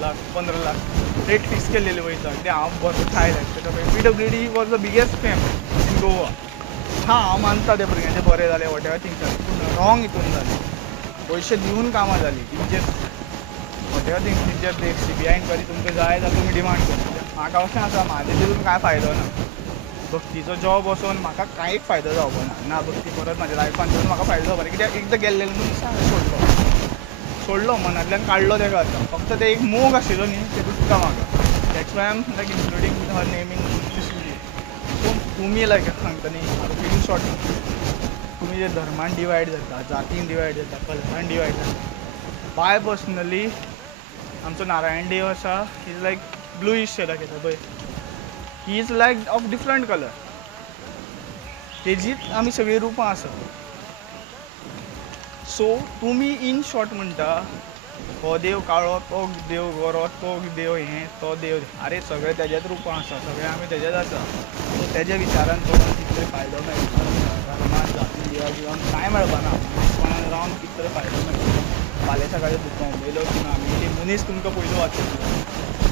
Lakh 15 lakh rate fix केलेली वयता कित्याक हांव बरो Thailand PWD was the biggest fame in Goa. हांव मानता त्या भुरग्यांचे बरें जालें वॉटेवर थिंग्स पूण रॉंग हितून जालें. पयशे दिवन कामां जालीं तेंचेर वॉटेवर थिंग्स तेंचेर CBI इन्क्वायरी तुमकां जाय जाल्यार तुमी डिमांड करा. म्हाका अशें आसा म्हाजे तितून कांय फायदो ना. भक्तीचो जॉब वचोन म्हाका कांयच फायदो जावपा ना भक्ती परत म्हाज्या लायफान करून म्हाका फायदो जावपा ना कित्याक एकदां गेल्लेलो मनीस सोडलो मनांतल्यान काडलो तेका आतां फक्त ते एक मोग आशिल्लो न्ही ते दिसता म्हाका. That's why I am like including her naming this video. So तुमी लायक सांगता न्ही इन शॉर्ट तुमी जे धर्मान डिवायड जाता जातीन डिवायड जाता कलरान डिवायड जाता. बाय पर्सनली आमचो नारायण देव आसा इज लायक ब्लूइश शेडाक येता पळय. He is like of different colour. तेजीच आमी सगळीं रुपां आसा. सो तुमी इन शॉर्ट म्हणटा हो देव काळो तो देव गोरो तो देव हें तो देव आरे सगळे तेजेच रुपां आसा सगळे आमी तेजेच आसा. सो तेज्या विचारान पळोवन कितें फायदो मेळटा धर्मान जातीन देवान कांय मेळपाना. मनीसपणान रावन कितें फायदो मेळटा. फाल्यां सकाळीं बुकां उलयलो की आमी मनीस तुमकां पयलो वाचयतलो.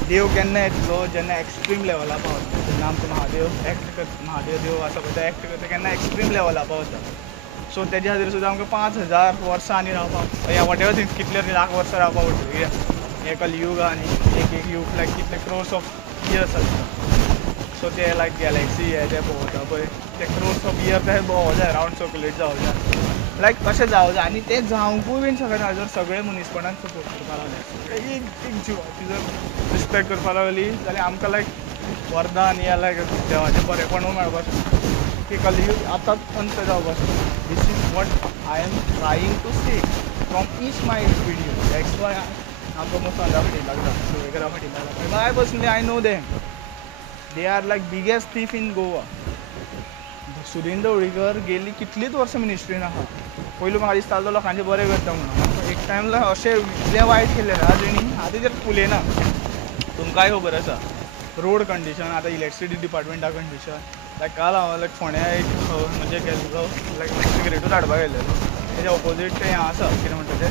देव केन्ना येतलो जेन्ना एक्स्ट्रीम लेवला पावता. जेन्ना आमचो महादेव एक्ट करता महादेव देव आसा पळय तो एक्ट करता केन्ना एक्स्ट्रीम लेवला पावता. सो तेज्या खातीर सुद्दां आमकां 5000 वर्सां आनी रावपाक ह्या वॉटेवर थिंग्स कितले लाख वर्सां रावपाक पडटलीं. हे कलियूग आनी एक यूग लायक कितले क्रोर्स ऑफ इयर्स आसता. सो ते लायक गॅलेक्सी हे जे भोंवता पळय ते क्रोर्स ऑफ इयर ते भोंवो जाय रावंड सर्क्युलेट जावं जाय लायक तशें जावं जाय. आनी तें जावंकूय बीन सगळें जर सगळे मनीसपणान सपोर्ट करपा लागले एक जिवाची जर रिस्पेक्ट करपा लागली जाल्यार आमकां लायक वरदान या लायक देवाचें बरेंपणूय मेळपाक शकता की कलियूग आतांच अंत जावपाक शकता. This is what I am trying to say from each my video. That's why आमकां मसाला फाटी लागला सुवेकरा फाटी लागला. By personally I know them. They are like biggest thief in Goa. Surendra Holikar गेली कितलींच वर्सां मिनिस्ट्रीन आहा. पयलीं म्हाका दिसतालो लोकांचें बरें करता म्हणून एक टायमला अशें इतलें वायट केलें ना तेणी आतां तेजेर उलयना. तुमकांय खबर आसा रोड कंडिशन आतां इलेक्ट्रिसिटी डिपार्टमेंटा कंडिशन लायक काल हांव लायक फोण्या एक म्हणजे गेल्लो लायक सिगरेटूच हाडपाक गेल्लेलो. तेज्या ऑपोजीट तें हें आसा कितें म्हणटा तें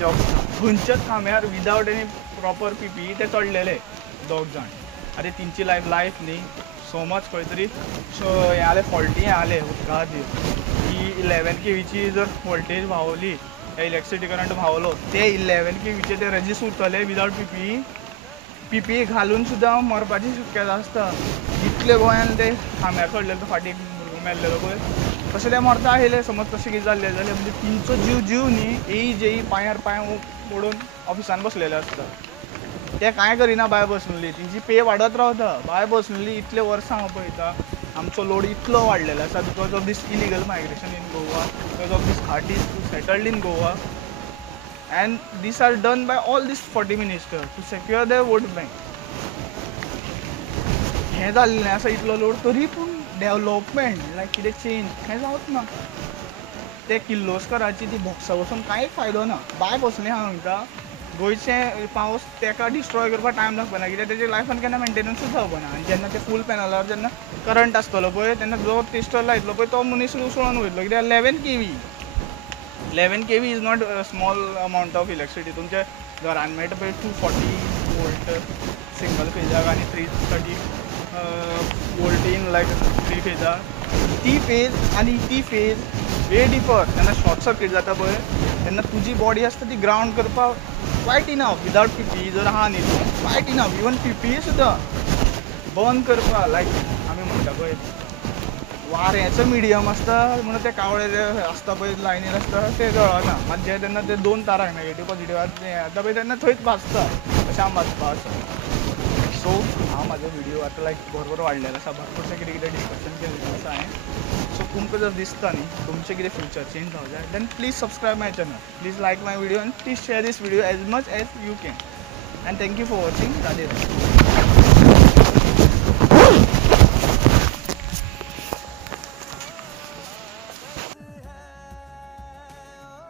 जॉब खंयच्याच काम्यार विदावट एनी प्रॉपर PPE ते चडलेले दोग जाण. आरे तेंची लायफ न्ही सो मच खंय तरी सो हें जालें फॉल्टी हें जालें उदका खातीर की 11 kVची जर वोल्टेज व्हांवली इलेक्ट्रिसिटी करंट व्हांवलो ते 11 kVचे ते रेजिस्ट उरतले विदावट PPE घालून सुद्दां मरपाची शक्यता आसता. इतले गोंयान ते खांब्यार चडलेले तो फाटीं मेल्लेलो पळय तशें ते मरता आयले समज तशें कितें जाल्लें जाल्यार म्हणजे तेंचो जीव न्ही जेई पांयार पांय मोडून ऑफिसान बसलेले आसता. ते कांय करिना बाय पर्सनली तेंची पे वाडत रावता. बाय पर्सनली इतले वर्सां हांव पळयता आमचो लोड इतलो वाडलेलो आसा because of this illegal migration in Goa because of this artist settled in Goa and these are done by all these 40 ministers to secure their vote bank. हें जाल्लें आसा इतलो लोड तरी पूण डेवलपमेंट लायक कितें चेंज हें जावच ना. ते किर्लोस्कराची ती बॉक्सां वचून कांय फायदो ना. बाय पर्सनली हांव म्हणटा गोंयचें पावस तेका डिस्ट्रॉय करपाक टायम लागपाना कित्याक तेजे लायफान केन्ना मेंटेनन्सूच जावपाना. आनी जेन्ना ते फूल पॅनलार जेन्ना करंट आसतलो पळय तेन्ना जो टेस्टर लायतलो पळय तो मनीस उसळून वयतलो कित्याक 11 kV is not small amount of electricity. तुमच्या घरान मेळटा पळय 240 वोल्ट सिंगल फेजाक आनी 330 वोल्ट इन लायक 3 फेजाक ती फेज आनी ती फेज वे डिफर. जेन्ना शॉर्ट सर्किट जाता पळय तेन्ना तुजी बॉडी आसता ती ग्रावंड करपाक क्वायट इनफ विदावट PPE जर आहा न्ही तूं क्वायट इनफ. इवन PPE सुद्दां बंद करपाक लायक आमी म्हणटा पळय वाऱ्याचो मिडियम आसता म्हणून ते कावळे जे आसता पळय लायनीर आसता ते जळना. मात जे तेन्ना ते 2 तारांक नेगेटीव पॉजिटीव येता पळय तेन्ना थंयच भाजता तशें हांव भाजपा आसा. सो हांव म्हाजो व्हिडियो आतां लायक भरपूर वाडलेलो आसा भरपूरशें कितें कितें डिस्कशन केल्लें आसा हांवें. सो तुमकां जर दिसता न्ही तुमचें कितें फ्युचर चेंज जावं जाय then please subscribe my channel. Please like my video and please share this video as much as you can. And thank you for watching. Radhe Radhe.